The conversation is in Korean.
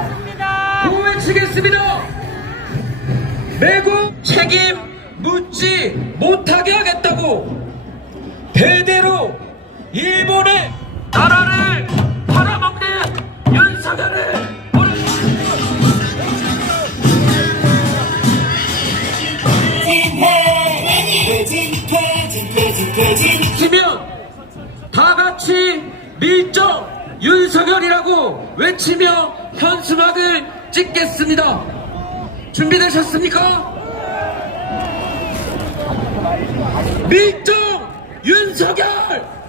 없습니다. 필요 외치겠습니다. 매국 책임 묻지 못하게 하겠다고 대대로 일본의 나라를 팔아먹는 연사가를 지면 다 같이 밀정 윤석열이라고 외치며 현수막을 찍겠습니다. 준비되셨습니까? 밀정 윤석열!